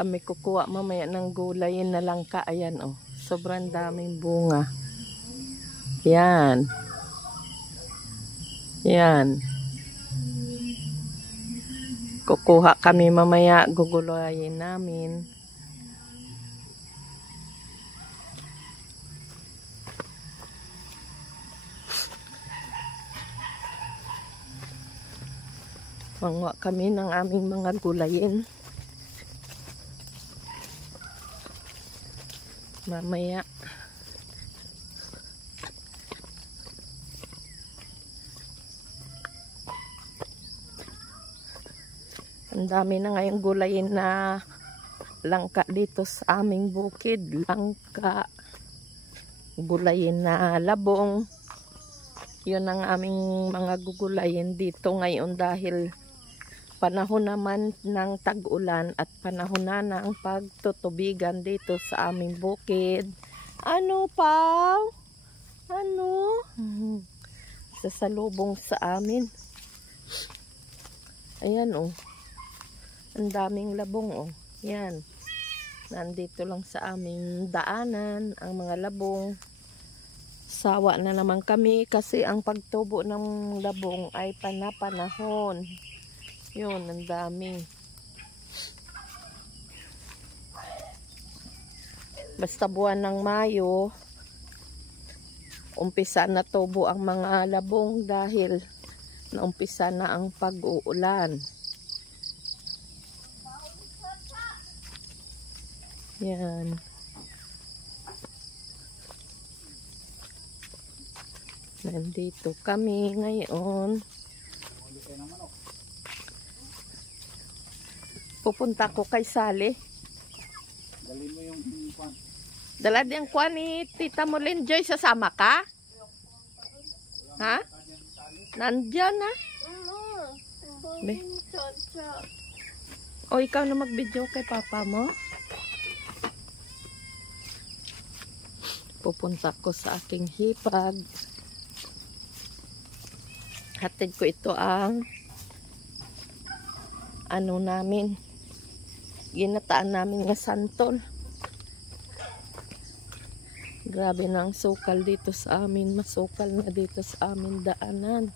kami kukuha mamaya ng gulay na langka. Ayan oh. Sobrang daming bunga. Yan. Yan. Kukuha kami mamaya, gugulayin namin. Manguha kami ng aming mga gulayin. Mamaya. Ang dami na ngayong gulayin na langka dito sa aming bukid. Langka. Gulayin na labong. Yun ang aming mga gugulayin dito ngayon dahil panahon naman ng tag-ulan at panahon na ng pagtutubigan dito sa aming bukid. Ano pa? Ano? Sasalubong sa amin. Ayan oh. Ang daming labong oh. Yan. Nandito lang sa aming daanan ang mga labong. Sawa na naman kami kasi ang pagtubo ng labong ay panapanahon. Yun, ang dami. Basta buwan ng Mayo, umpisa na tubo ang mga labong dahil naumpisa na ang pag-uulan. Yan. Nandito kami ngayon. Pupunta ko kay Sally. Dali mo yung kwan. Dala din kwan ni Tita Molin Joy. Sasama ka? Ha? Nandyan na? O ikaw na mag-video kay papa mo? Pupunta ko sa aking hipag. Hatid ko ito ang ano namin. Ginataan namin nga santol. Grabe na ang sukal dito sa amin. Masukal na dito sa amin daanan.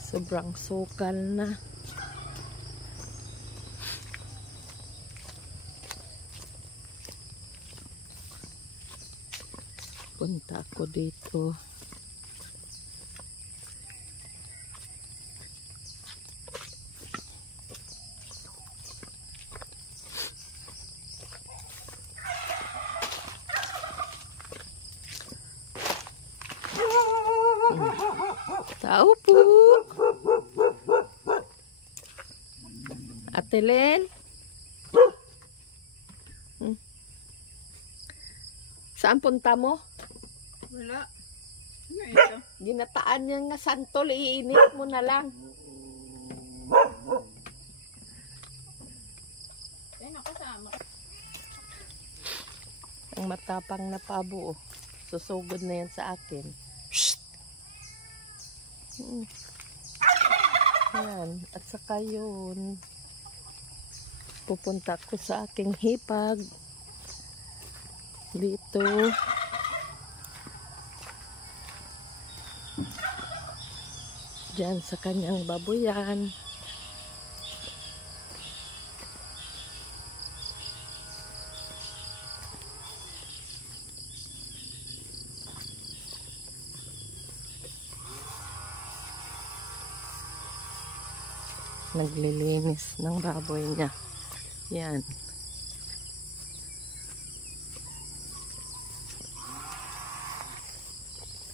Sobrang sukal na. Punta ako dito. Tao po. Ate Len. Saan punta mo? Wala. Ano ito? Ginataan niya nga santol, iinit mo na lang. Ay, nakasama. Ang matapang na pabo, oh. Susugod na yan sa akin. Shhh! Yan. At saka yun, pupunta ko sa aking hipag. Dito. Diyan sa kanyang babuyan. Naglilinis ng baboy niya. Yan.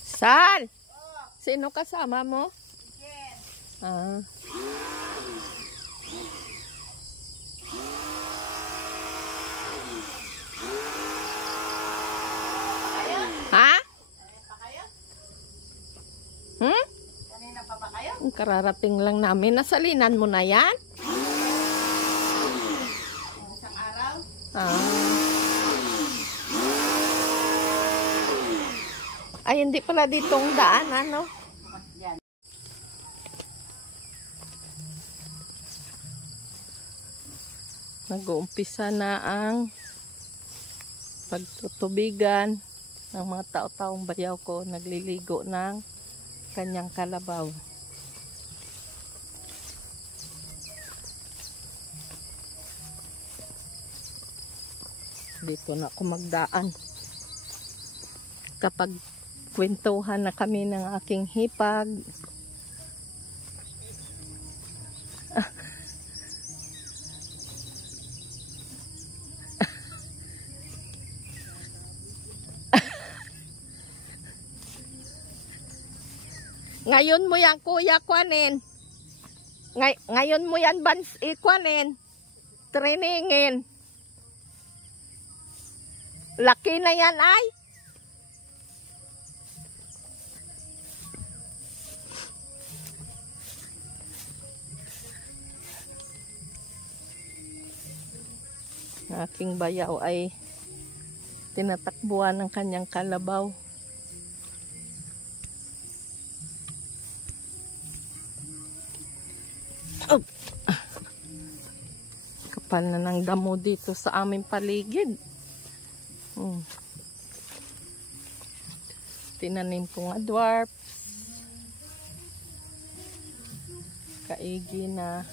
Sal! Sino kasama mo? Ah. Ha? Kanina pa ba kayo? Ang kararating lang namin. Nasalinan mo na yan? Isang araw? Ah. Ay, hindi pala ditong daan, ano? Yan. Nag-uumpisa na ang pagtutubigan ng mga tao-taong bayaw ko. Nagliligo ng kanyang kalabaw. Dito na ako magdaan. Kapag kwentuhan na kami ng aking hipag, ngayon mo yan kuya kwanin. Ngayon mo yan bans ikwanin. Trainingin. Laki na yan ay. Aking bayaw ay tinatakbuhan ng kanyang kalabaw. Kapal na ng damo dito sa aming paligid. Tinanim ko nga dwarf. Kaigi na.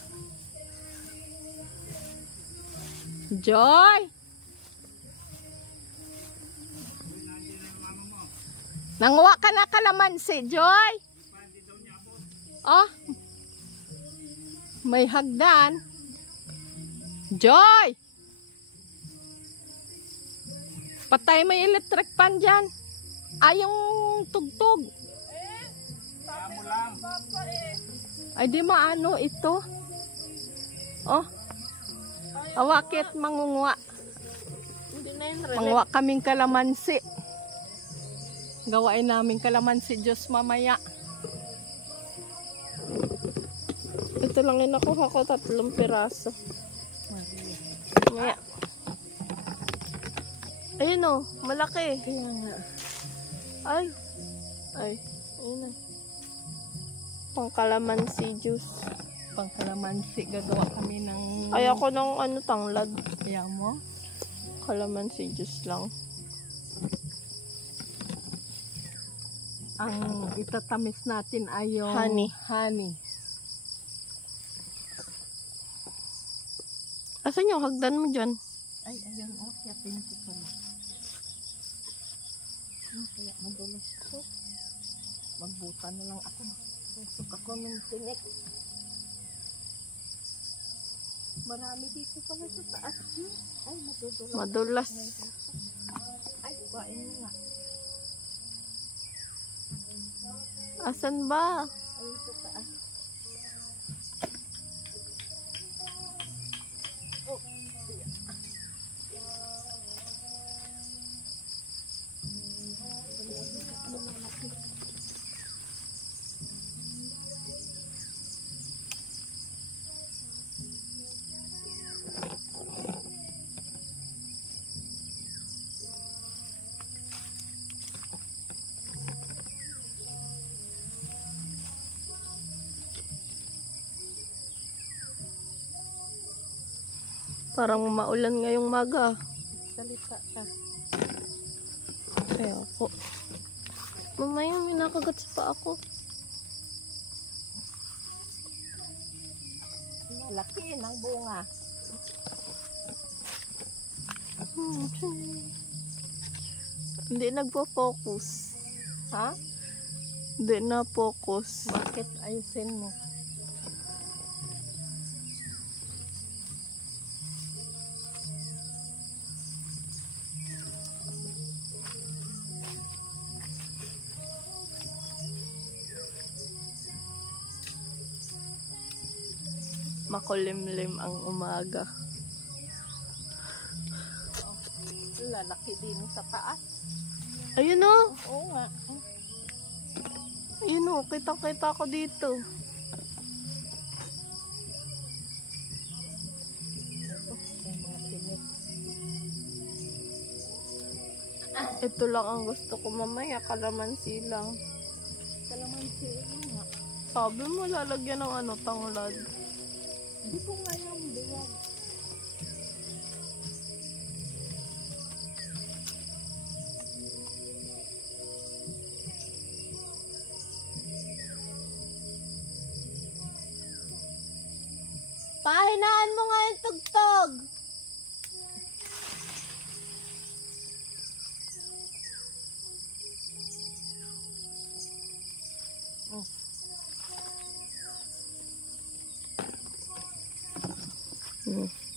Joy! Nanguha ka na kalamansi, Joy! Oh! May hagdan. Joy! Patay may electric pan dyan. Ay, yung tugtog. Ay, di maano ito. Oh. Awakit mangunguha. Manguha kaming kalamansi. Gawain namin kalamansi Diyos mamaya. Ito lang yung nakuha ko, 3 piraso. Mamaya. Ayun o, malaki. Ay. Ayun na. Pang kalamansi juice. Pang kalamansi. Gagawa kami ng... Ay ako ng tanglad. Kaya mo? Kalamansi juice lang. Ang itatamis natin ay yung... Honey. Asan yung hagdan mo dyan? Ay, ayan o. Yatin ko pala. Kaya madulas ko. Magbuta na lang ako. Susok ako ng tinik. Marami dito pala sa taas. Ay, madudulas. Madulas. Ay, kuhain mo nga. Asan ba? Ay, sa taas. Oh, siya. Parang maulan ngayong maga. Salita ka. Kaya ako. Mamaya may nakagat sa paa ko. Laki ng bunga. Hindi nagpo-focus. Ha? Hindi na focus. Bakit ayusin mo? Makulimlim ang umaga. Lalaki din sa taas. Ayun o. Oo nga. Ayun o. Kitang-kita ko dito. Ito lang ang gusto ko mamaya. Kalamansi lang. Kalamansi nga. Sabi mo lalagyan ng tanglad. Hindi ko nga yung buwag. hinaan mo nga yung tugtog.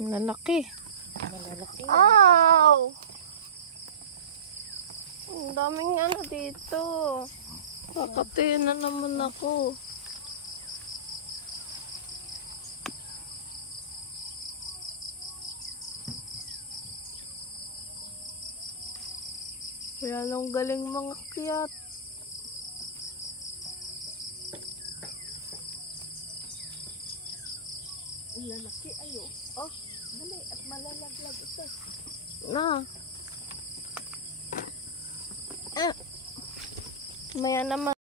Lalaki. Ow! Ang daming ano dito. Kakatayin na naman ako. Kaya nung galing mga kiyat. Lalaki ayo. Oh, dali at malalaglag ito. Na. Maya naman.